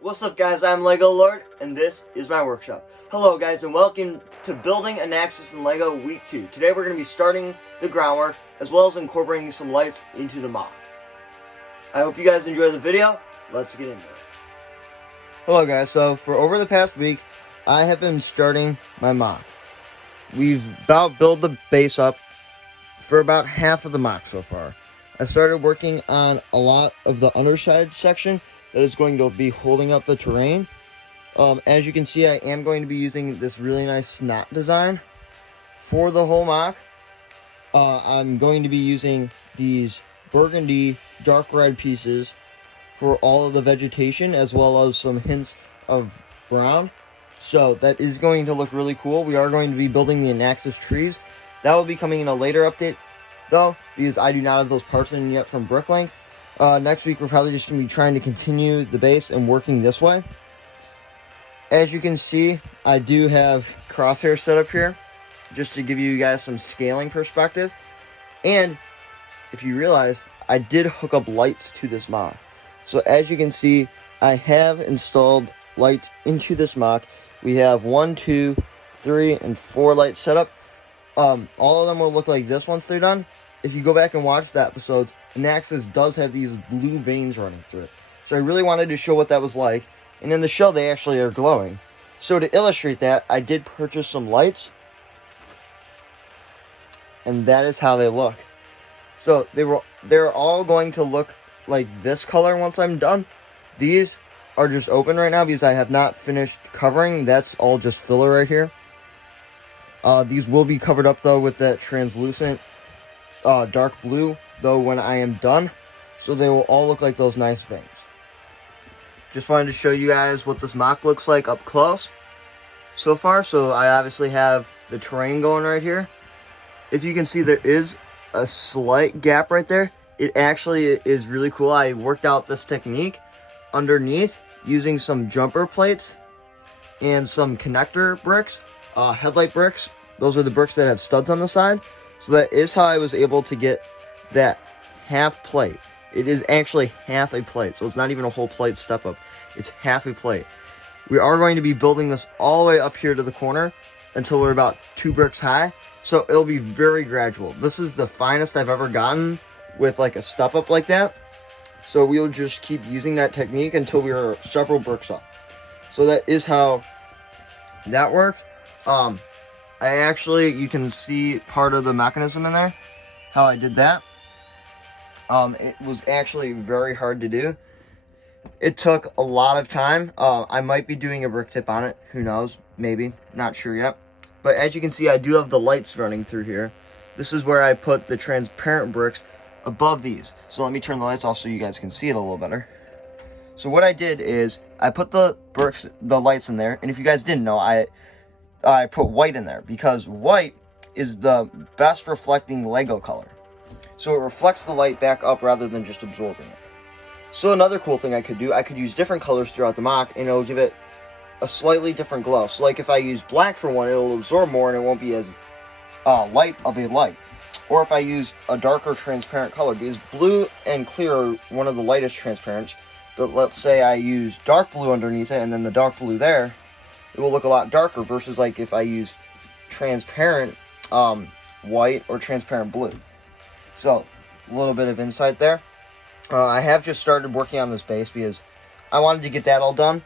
What's up guys, I'm LegoLord, and this is my workshop. Hello guys, and welcome to Building Anaxes in LEGO Week 2. Today we're going to be starting the groundwork, as well as incorporating some lights into the mod. I hope you guys enjoy the video. Let's get into it. Hello guys, so for over the past week, I have been starting my mod. We've about built the base up for about half of the mod so far. I started working on a lot of the underside section that is going to be holding up the terrain. As you can see, I am going to be using this really nice snot design for the whole mock. I'm going to be using these burgundy dark red pieces for all of the vegetation, as well as some hints of brown. So that is going to look really cool. We are going to be building the Anaxes trees. That will be coming in a later update though, because I do not have those parts in yet from Bricklink. Next week we're probably just going to be trying to continue the base and working this way. As you can see, I do have crosshairs set up here just to give you guys some scaling perspective. And if you realize, I did hook up lights to this mod. So as you can see, I have installed lights into this mock. We have 1, 2, 3, and 4 lights set up. All of them will look like this once they're done. If you go back and watch the episodes, Anaxes does have these blue veins running through it. So I really wanted to show what that was like. And in the show, they actually are glowing. So to illustrate that, I did purchase some lights. And that is how they look. So they're all going to look like this color once I'm done. These are just open right now because I have not finished covering. That's all just filler right here. These will be covered up though with that translucent dark blue though when I am done, so they will all look like those nice veins. Just wanted to show you guys what this mock looks like up close so far. So I obviously have the terrain going right here. If you can see, there is a slight gap right there. It actually is really cool. I worked out this technique underneath using some jumper plates and some connector bricks, headlight bricks. Those are the bricks that have studs on the side. So that is how I was able to get that half plate. It is actually half a plate, so it's not even a whole plate step up. It's half a plate. We are going to be building this all the way up here to the corner until we're about 2 bricks high. So it'll be very gradual. This is the finest I've ever gotten with like a step up like that. So we'll just keep using that technique until we are several bricks up. So that is how that worked. You can see part of the mechanism in there, how I did that. It was actually very hard to do. It took a lot of time. I might be doing a brick tip on it. Who knows? Maybe. Not sure yet. But as you can see, I do have the lights running through here. This is where I put the transparent bricks above these. So let me turn the lights off so you guys can see it a little better. So what I did is I put the lights in there. And if you guys didn't know, I put white in there because white is the best reflecting Lego color. So it reflects the light back up rather than just absorbing it. So another cool thing I could do, I could use different colors throughout the mock and it'll give it a slightly different glow. So like if I use black for one, it'll absorb more and it won't be as light of a light. Or if I use a darker transparent color, because blue and clear are one of the lightest transparents. But let's say I use dark blue underneath it and then the dark blue there, it will look a lot darker versus like if I use transparent white or transparent blue. So a little bit of insight there. I have just started working on this base because I wanted to get that all done.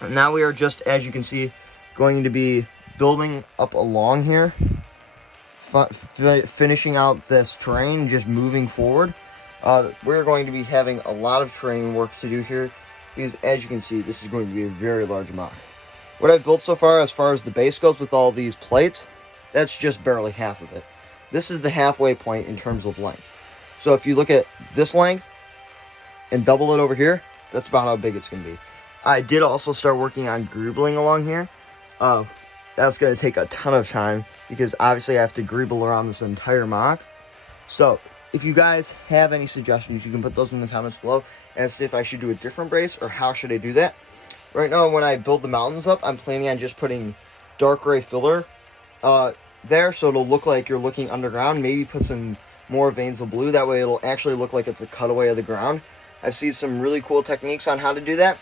And now we are just, as you can see, going to be building up along here, finishing out this terrain, just moving forward. We're going to be having a lot of terrain work to do here because as you can see, this is going to be a very large mock. What I've built so far as the base goes with all these plates, that's just barely half of it. This is the halfway point in terms of length. So if you look at this length and double it over here, that's about how big it's going to be. I did also start working on greebling along here. That's going to take a ton of time because obviously I have to greeble around this entire mock. So if you guys have any suggestions, you can put those in the comments below as to if I should do a different base or how should I do that. Right now, when I build the mountains up, I'm planning on just putting dark gray filler there, so it'll look like you're looking underground. Maybe put some more veins of blue. That way it'll actually look like it's a cutaway of the ground. I've seen some really cool techniques on how to do that.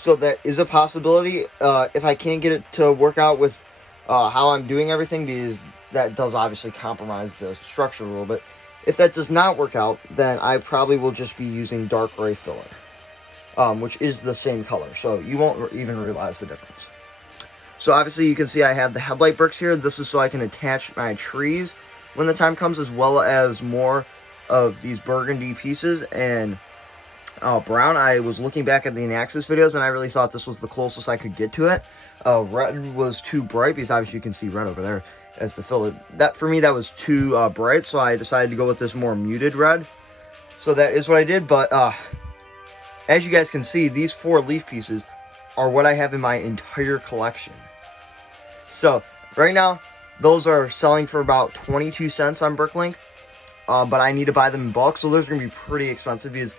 So that is a possibility. If I can't get it to work out with how I'm doing everything, because that does obviously compromise the structure a little bit. If that does not work out, then I probably will just be using dark gray filler, which is the same color, so you won't even realize the difference. So obviously you can see I have the headlight bricks here. This is so I can attach my trees when the time comes, as well as more of these burgundy pieces and brown. I was looking back at the Anaxes videos, and I really thought this was the closest I could get to it. Red was too bright, because obviously you can see red over there as the filler. That, for me, that was too bright, so I decided to go with this more muted red. So that is what I did, but as you guys can see, these 4 leaf pieces are what I have in my entire collection. So right now, those are selling for about 22 cents on Bricklink, but I need to buy them in bulk, so those are going to be pretty expensive, because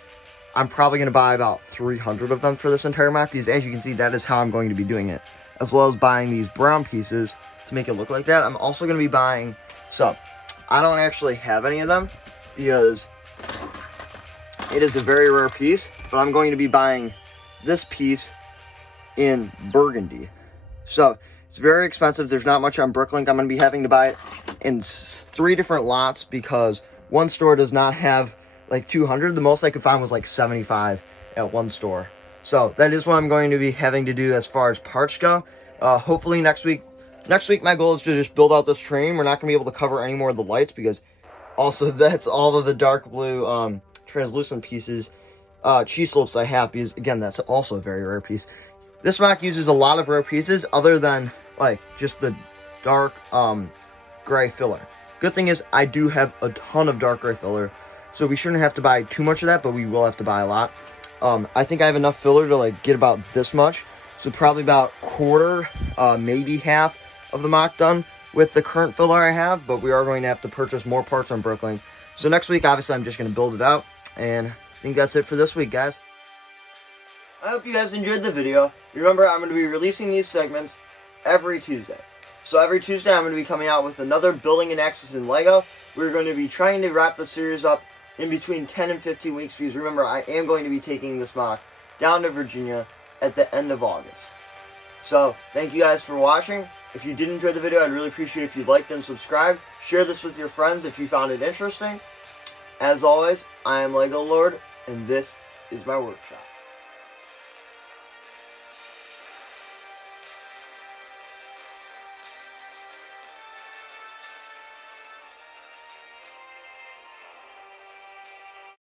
I'm probably going to buy about 300 of them for this entire map, because as you can see, that is how I'm going to be doing it, as well as buying these brown pieces to make it look like that. I'm also going to be buying, so I don't actually have any of them, because it is a very rare piece, but I'm going to be buying this piece in burgundy. So it's very expensive. There's not much on Bricklink. I'm going to be having to buy it in 3 different lots, because one store does not have like 200. The most I could find was like 75 at one store. So that is what I'm going to be having to do as far as parts go. Hopefully next week my goal is to just build out this train. We're not going to be able to cover any more of the lights, because also that's all of the dark blue translucent pieces, cheese slopes I have, because again, that's also a very rare piece. This mock uses a lot of rare pieces other than like just the dark gray filler. Good thing is I do have a ton of dark gray filler, so we shouldn't have to buy too much of that, but we will have to buy a lot. I think I have enough filler to like get about this much, so probably about quarter, maybe half of the mock done with the current filler I have, but we are going to have to purchase more parts on Bricklink. So next week, obviously, I'm just going to build it out, and I think that's it for this week, guys. I hope you guys enjoyed the video. Remember, I'm going to be releasing these segments every Tuesday. So every Tuesday, I'm going to be coming out with another building Anaxes in Lego. We're going to be trying to wrap the series up in between 10 and 15 weeks, because remember, I am going to be taking this mock down to Virginia at the end of August. So thank you guys for watching. If you did enjoy the video, I'd really appreciate it if you liked and subscribed. Share this with your friends if you found it interesting. As always, I am LegoLord, and this is my workshop.